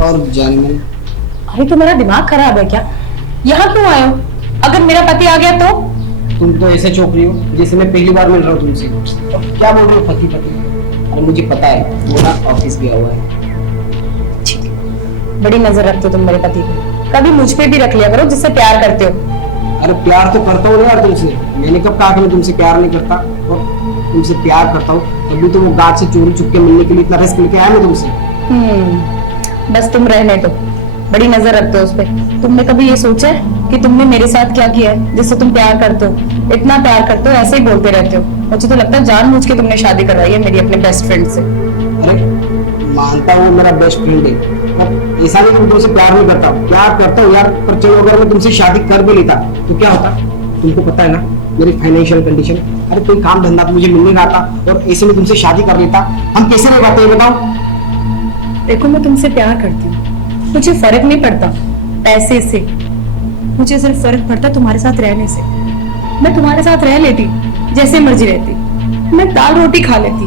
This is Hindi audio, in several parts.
और जाने मन। अरे तुम्हारा दिमाग खराब है क्या? यहाँ क्यों आए हो? अगर मेरा पति आ गया तो? तुम तो ऐसे चौंक रही हो जैसे मैं पहली बार मिल रहा हूँ तुमसे। और क्या बोल रहे हो पति पति? अरे मुझे पता है वो ना ऑफिस गया हुआ है। बड़ी नजर रखते हो तुम मेरे पति पे। कभी मुझ पे भी रख लिया करो जिससे प्यार करते हो। अरे प्यार तो करता हूँ यार तुमसे। मैंने कब कहा कि मैं तुमसे प्यार नहीं करता? और तुमसे प्यार करता हूँ तभी तो वो गार्ड से चोरी छुप के मिलने के लिए इतना रिस्क लेके आया मैं तुमसे। बस तुम रहने दो। बड़ी नजर रखते हो उस पे। तुमने कभी ये सोचा है कि तुमने मेरे साथ क्या किया है जिससे तुम प्यार करते हो? इतना प्यार करते हो, ऐसे ही बोलते रहते हो। मुझे तो लगता है जानबूझ के तुमने शादी करवाई है मेरी अपने बेस्ट फ्रेंड से। अरे मानता हूँ मेरा बेस्ट फ्रेंड है, पर ऐसा नहीं कि मैं तुमसे प्यार नहीं करता। प्यार करता हूँ यार, पर चलो अगर मैं तुमसे शादी कर भी लेता तो क्या होता? तुमको पता है ना मेरी फाइनेंशियल कंडीशन। अरे कोई काम धंधा तो मुझे मिल नहीं रहा था और ऐसे में तुमसे शादी कर लेता, हम कैसे रह पाते हैं बताओ? देखो मैं तुमसे प्यार करती हूँ, मुझे फर्क नहीं पड़ता पैसे से। मुझे सिर्फ फर्क पड़ता तुम्हारे साथ रहने से। मैं तुम्हारे साथ रह लेती, जैसे मर्जी रहती। मैं दाल रोटी खा लेती,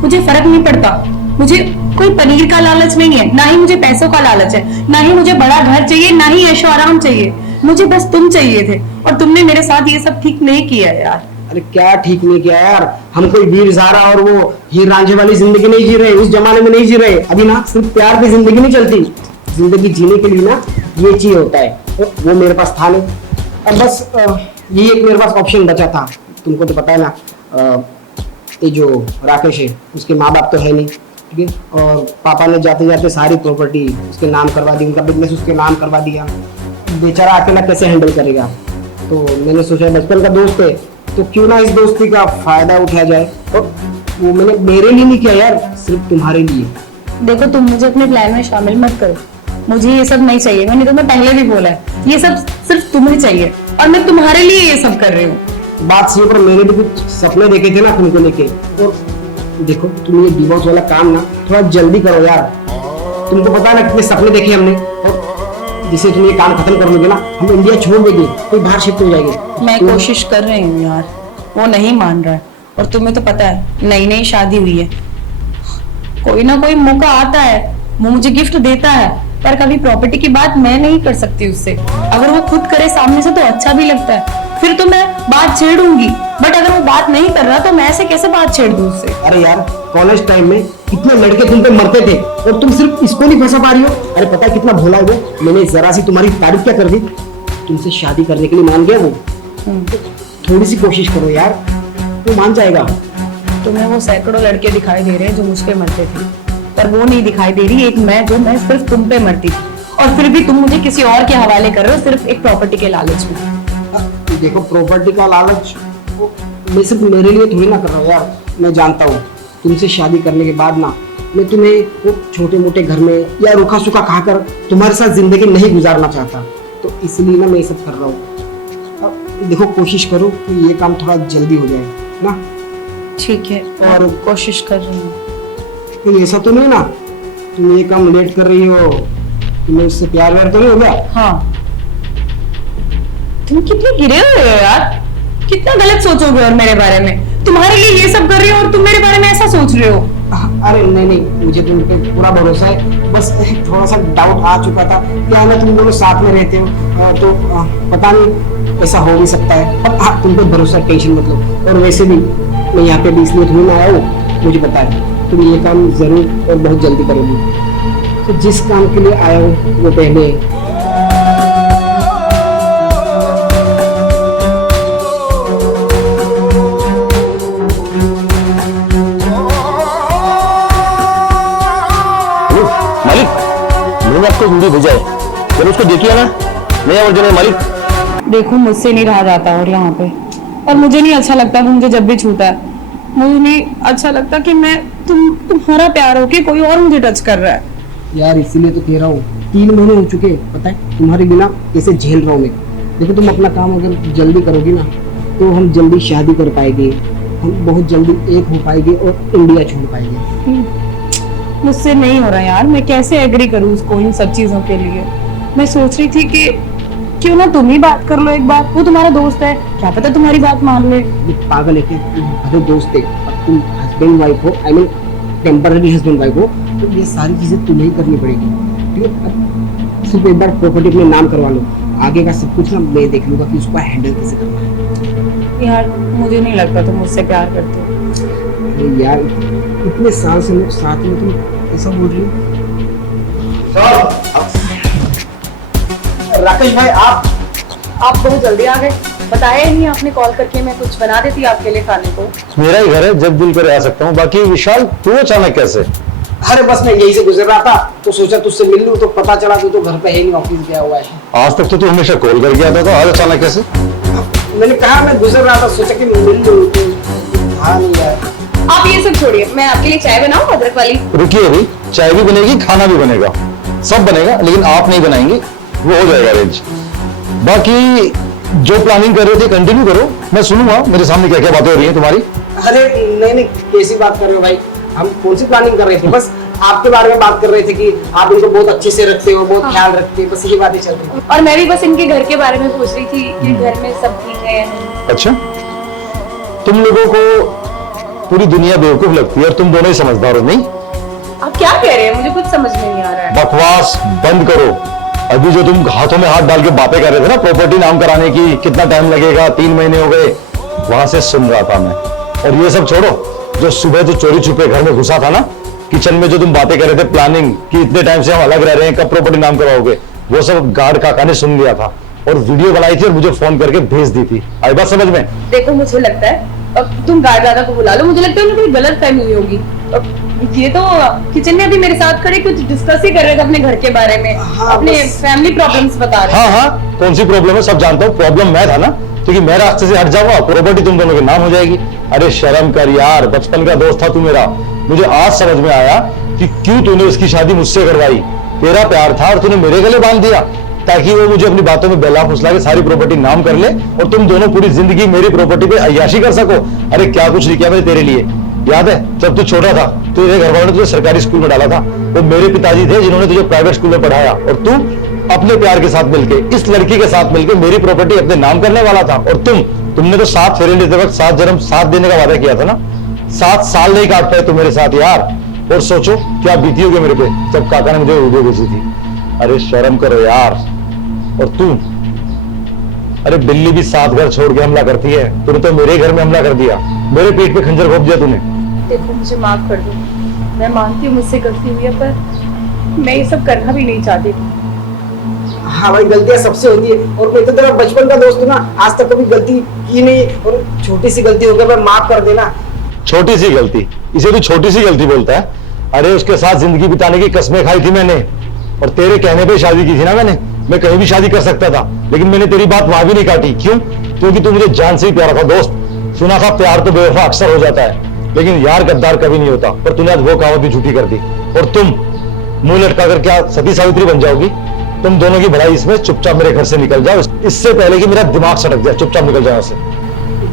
मुझे फर्क नहीं पड़ता। मुझे कोई पनीर का लालच नहीं है, ना ही मुझे पैसों का लालच है, ना ही मुझे बड़ा घर चाहिए, ना ही ऐशो आराम चाहिए। मुझे बस तुम चाहिए थे और तुमने मेरे साथ ये सब ठीक नहीं किया यार। अरे क्या ठीक नहीं किया यार? हम कोई वीर ज़ारा और वो हीर रांझे वाली जिंदगी नहीं जी रहे, उस जमाने में नहीं जी रहे। अभी ना सिर्फ प्यार की जिंदगी नहीं चलती। जिंदगी जीने के लिए ना ये चाहिए होता है, तो वो मेरे पास था नहीं। अब बस ये एक मेरे पास ऑप्शन बचा था। तुमको तो पता है ना, ये जो राकेश है उसके माँ बाप तो है नहीं, ठीक है? और पापा ने जाते जाते सारी प्रॉपर्टी उसके नाम करवा दी, उनका बिजनेस उसके नाम करवा दिया। बेचारा अकेला कैसे हैंडल करेगा? तो मैंने सोचा बचपन का दोस्त है तो क्यों ना इस दोस्ती का फायदा उठाया जाए। और वो मैंने मेरे लिए नहीं किया यार, सिर्फ तुम्हारे लिए। देखो तुम मुझे अपने प्लान में शामिल मत करो। मुझे ये सब नहीं चाहिए। मैंने तुम्हें पहले भी बोला है, ये सब सिर्फ तुम्हें चाहिए और मैं तुम्हारे लिए ये सब कर रही हूँ। बात सही, पर मैंने भी कुछ सपने देखे थे ना तुमको लेके। और देखो तुम ये डिवोर्स वाला काम ना थोड़ा जल्दी करो यार। तुमको पता है ना कितने सपने देखे हमने, और जिसे तुम ये काम खत्म कर लोगे ना हम इंडिया छोड़ देंगे, कोई बाहर शिफ्ट हो जाएंगे। मैं कोशिश कर रही हूँ यार, वो नहीं मान रहा है। और तुम्हें तो पता है नई नई शादी हुई है, कोई ना कोई मौका आता है, वो मुझे गिफ्ट देता है, पर कभी प्रॉपर्टी की बात मैं नहीं कर सकती उससे। अगर वो खुद करे सामने से तो अच्छा भी लगता है, फिर तो मैं बात छेड़ूंगी। बट अगर वो बात नहीं कर रहा तो मैं ऐसे कैसे बात छेड़ दूं उससे? अरे यार कॉलेज टाइम में कितने लड़के तुम पे मरते थे और तुम सिर्फ इसको नहीं फंसा पा रही हो। अरे पता है कितना भोला है वो। मैंने जरा सी तुम्हारी तारीफ क्या कर दी, तुमसे शादी करने के लिए मान गया वो। थोड़ी सी कोशिश करो यार, वो मान जाएगा। तुम्हें वो सैकड़ों लड़के दिखाई दे रहे हैं जो मुझ पे मरते थे, पर वो नहीं दिखाई दे रही एक मैं, जो मैं सिर्फ तुम पे मरती थी। और फिर भी तुम मुझे किसी और के हवाले कर रहे हो सिर्फ एक प्रॉपर्टी के लालच में। देखो प्रॉपर्टी का लालच मैं सिर्फ मेरे लिए थोड़ी ना कर रहा हूँ यार। मैं जानता हूँ तुमसे शादी करने के बाद ना मैं तुम्हें वो छोटे मोटे घर में या रूखा सूखा खाकर तुम्हारे साथ जिंदगी नहीं गुजारना चाहता, तो इसलिए ना मैं ये सब कर रहा हूँ। अब देखो कोशिश करो कि ये काम थोड़ा जल्दी हो जाए ना। ठीक है, और कोशिश कर रही हूँ। तो ऐसा तो नहीं ना तुम ये काम लेट कर रही हो, तुम्हें उससे प्यार व्यार तो नहीं हो गया? हाँ, तुम कितने गिरे हुए हो यार, कितना गलत सोचोगे और मेरे बारे में। तुम्हारे लिए ये सब कर रही हो और तुम मेरे बारे में ऐसा सोच रहे हो। अरे नहीं नहीं, मुझे तुम पे पूरा भरोसा है। बस थोड़ा सा डाउट आ चुका था, क्या है ना तुम दोनों साथ में रहते हो तो पता नहीं ऐसा हो भी सकता है। पर हाँ तुम पे भरोसा, टेंशन मत लो। और वैसे भी मैं यहाँ पे भी इसलिए थोड़ी ना आया हूँ, मुझे पता है तुम ये काम जरूर और बहुत जल्दी करोगी। तो जिस काम के लिए आया हूँ वो पहले आपको हिंदी बुझाए जब उसको देखिए ना। मैं और जो मालिक, देखो मुझसे नहीं रहा जाता और यहाँ पे, और मुझे नहीं अच्छा लगता वो मुझे जब भी छूता है। मुझे नहीं अच्छा लगता कि मैं तुम्हारा प्यार हो के कोई और मुझे टच कर रहा है यार। इसीलिए तो कह रहा हूँ 3 महीने हो चुके पता है तुम्हारे बिना कैसे झेल रहा हूँ मैं। देखो तुम अपना काम अगर जल्दी करोगी ना तो हम जल्दी शादी कर पाएंगे, हम बहुत जल्दी एक हो पाएंगे और इंडिया छोड़ पाएंगे। मुझसे नहीं हो रहा यार, मैं कैसे एग्री करूँ उसको इन सब चीजों के लिए। मैं सोच रही थी कि क्यों ना तुम ही बात कर लो एक बार, वो तुम्हारा दोस्त है, क्या पता तुम्हारी बात मान ले। पागल है क्या? तुम्हारे दोस्त है, अब तुम हस्बैंड वाइफ हो, I mean temporary husband wife हो, तो ये सारी चीजें तुम्हें ही करनी पड़ेगी। ठीक है, अब सिर्फ एक बार प्रॉपर्टी अपने नाम करवा लो, आगे का सब कुछ ना मैं देख लूंगा कि उसको हैंडल कैसे करना है। यार मुझे नहीं लगता तुम मुझसे प्यार करते हो। अरे यार इतने साल से लोग साथ में, तुम ऐसा बोल रही हो? राकेश भाई आप बहुत जल्दी आ गए, बताया ही नहीं आपने कॉल करके, मैं कुछ बना देती आपके लिए खाने को। मेरा ही घर है, जब दिल करे आ सकता हूँ। बाकी विशाल, तू अचानक कैसे? अरे बस मैं यही से गुजर रहा था तो सोचा तुझसे मिल लूं, तो पता चला तू तो घर पे है नहीं, ऑफिस गया हुआ है। आज तक तो तू हमेशा कॉल करके आता था, आज अचानक कैसे? मैंने कहा मैं गुजर रहा था, सोचा कि मिल लूं, तो हाँ नहीं यार। आप ये सब छोड़िए, मैं आपके लिए चाय बनाऊं अदरक वाली? रुकिए अभी, चाय भी बनेगी, खाना भी बनेगा, सब बनेगा, लेकिन आप नहीं बनाएंगे, वो हो जाएगा अरेंज। बाकी जो प्लानिंग कर रहे थे कंटिन्यू करो, मैं सुनूंगा मेरे सामने क्या क्या बातें हो रही हैं तुम्हारी। अरे नहीं कैसी बात कर रहे हो भाई, हम कौन सी प्लानिंग कर रहे थे, बस आपके बारे में बात कर रहे थे कि आप इनको बहुत अच्छे से रखते हो, बहुत ख्याल रखते हो, बस ये बातें चल रही और मैं भी बस इनके घर के बारे में पूछ रही थी कि घर में सब ठीक है या नहीं। अच्छा, तुम लोगों को पूरी दुनिया बेवकूफ लगती है और तुम दोनों ही समझदार हो, नहीं? आप क्या कह रहे हैं, मुझे कुछ समझ में नहीं आ रहा है। बकवास बंद करो। अभी जो तुम हाथों में हाथ डाल के बातें कर रहे थे ना प्रॉपर्टी नाम कराने की, कितना टाइम लगेगा, 3 महीने हो गए, वहां से सुन रहा था मैं। और ये सब छोड़ो, जो सुबह जो चोरी छुपे घर में घुसा था ना, किचन में जो तुम बातें कर रहे थे प्लानिंग कि इतने टाइम से हम अलग रह रहे हैं, कब प्रॉपर्टी नाम करवाओगे, वो सब गार्ड काका ने सुन लिया था और वीडियो बनाई थी और मुझे फोन करके भेज दी थी। आई बात समझ में? देखो मुझे लगता है अब तुम गार्ड दादा को बुला लो, मुझे लगता है उन्हें कोई गलत फहमी हुई होगी। अब ये तो किचन में अभी मेरे साथ खड़े कुछ डिस्कस ही कर रहे थे अपने घर के बारे में, अपने फैमिली प्रॉब्लम्स बता रहे थे। हाँ, कौन सी प्रॉब्लम है सब जानता हूँ। प्रॉब्लम मैं था ना, क्योंकि मैं रास्ते से हट जाऊंगा, प्रॉपर्टी तुम दोनों के नाम हो जाएगी। अरे शर्म कर यार, बचपन का दोस्त था तू मेरा। मुझे आज समझ में आया कि क्यों तूने उसकी शादी मुझसे करवाई। तेरा प्यार था और तूने मेरे गले बांध दिया ताकि वो मुझे अपनी बातों में बहला फुसला के सारी प्रॉपर्टी नाम कर ले और तुम दोनों पूरी जिंदगी मेरी प्रॉपर्टी पे अय्याशी कर सको। अरे क्या कुछ नहीं किया मैंने तेरे लिए। याद है जब तू छोटा था, तेरे घर वालों ने तुझे सरकारी स्कूल में डाला था, वो मेरे पिताजी थे जिन्होंने तुझे प्राइवेट स्कूल में पढ़ाया, और तू अपने प्यार के साथ मिलके, इस लड़की के साथ मिलके मेरी प्रॉपर्टी अपने नाम करने वाला था। और तुमने तो 7 फेरे लेते वक्त 7 जन्म साथ देने का वादा किया था ना। 7 साल नहीं काट पाए तुम मेरे साथ यार। और सोचो क्या बीती होगी मेरे पे जब काका ने मुझे वीडियो भेजी थी। अरे शर्म करो यार। और तू, अरे बिल्ली भी 7 घर छोड़ के हमला करती है, तूने तो मेरे घर में हमला कर दिया, मेरे पीठ पे खंजर घोंप दिया तूने। देखो मुझे माफ कर दो, मैं मानती हूँ मुझसे गलती हुई है, पर मैं ये सब करना भी नहीं चाहती थी। हाँ भाई, गलतियां सबसे होती है, और मैं तो तेरा बचपन का दोस्त हूँ ना, आज तक कभी गलती की नहीं, और छोटी सी गलती हो गई, मैं माफ कर देना। छोटी सी गलती, इसे तू छोटी सी गलती बोलता है? अरे उसके साथ जिंदगी बिताने की कसमें खाई थी मैंने, और तेरे कहने पे शादी की थी ना मैंने। मैं कहीं भी शादी कर सकता था, लेकिन मैंने तेरी बात वहां भी नहीं काटी। क्यों? क्योंकि तू मुझे जान से ही प्यारा था दोस्त। सुना था प्यार तो बेवफा अक्सर हो जाता है, लेकिन यार गद्दार कभी नहीं होता। पर तूने आज वो कहावत भी झूठी कर दी, और तुम मुंह लटका कर क्या सती सावित्री बन जाओगी? तुम दोनों की भलाई इसमें, चुपचाप मेरे घर से निकल जाओ, इससे पहले कि मेरा दिमाग सटक जाए। चुपचाप निकल जाओ से।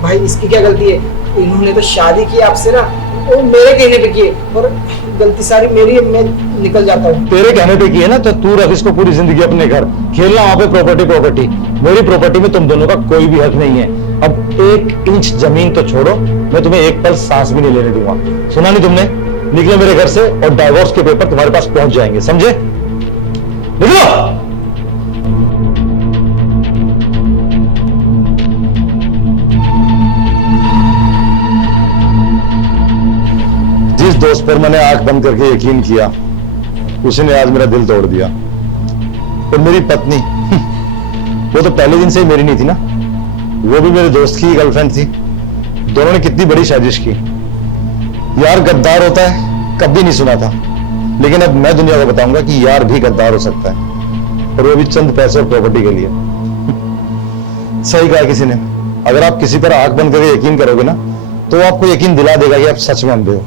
भाई इसकी क्या गलती है? इन्होंने तो शादी की आपसे ना, वो मेरे कहने पे किए, और गलती सारी मेरी है, मैं निकल जाता हूँ। तेरे कहने पे की है ना, तो तू रख इसको पूरी जिंदगी अपने घर। खेलना वहां पे प्रॉपर्टी। मेरी प्रॉपर्टी में तुम दोनों का कोई भी हक नहीं है। अब 1 इंच जमीन तो छोड़ो, मैं तुम्हें एक पल सांस भी नहीं लेने दूंगा। सुना नहीं तुमने? निकलो मेरे घर से, और डाइवोर्स के पेपर तुम्हारे पास पहुंच जाएंगे, समझे? निकलो। जिस दोस्त पर मैंने आंख बंद करके यकीन किया, उसने आज मेरा दिल तोड़ दिया। और मेरी पत्नी, वो तो पहले दिन से ही मेरी नहीं थी ना, वो भी मेरे दोस्त की गर्लफ्रेंड थी। दोनों ने कितनी बड़ी साजिश की यार। गद्दार होता है कभी नहीं सुना था, लेकिन अब मैं दुनिया को बताऊंगा कि यार भी गद्दार हो सकता है, और वो भी चंद पैसे और प्रॉपर्टी के लिए। सही कहा किसी ने, अगर आप किसी पर आंख बंद करके यकीन करोगे ना, तो वो आपको यकीन दिला देगा कि आप सच में अंधे हो।